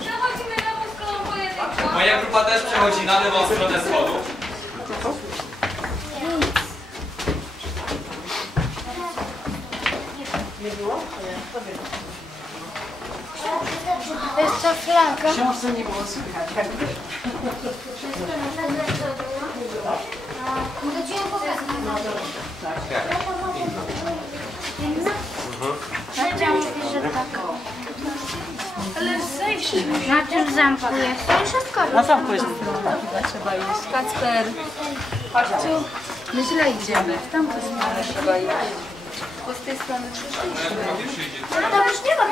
Przechodzimy na wózką pojedynczą. Moja grupa też przechodzi na lewą stronę schodów. To jest ta flaga. książce nie było słychać. jakby. Na tym zamku jest. To wszystko. Na zamku jest chyba trzeba iść. Kacper, chodź tu. My źle idziemy. W tamtą stronę trzeba iść. Bo z tej strony przyszliśmy. To już nie ma.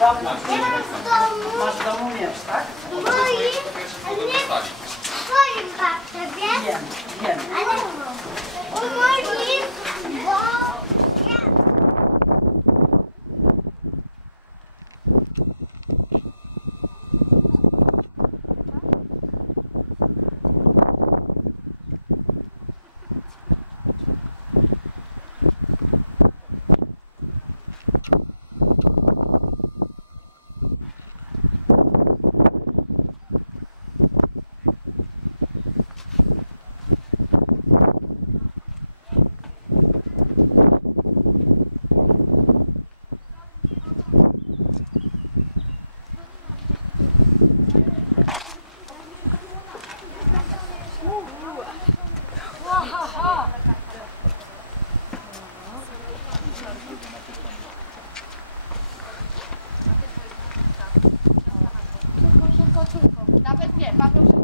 Ja Dobra. mam w domu Masz w domu miecz, tak? moim, ale nie w swoim babce, wiesz? Wiem, wiem. 点半钟。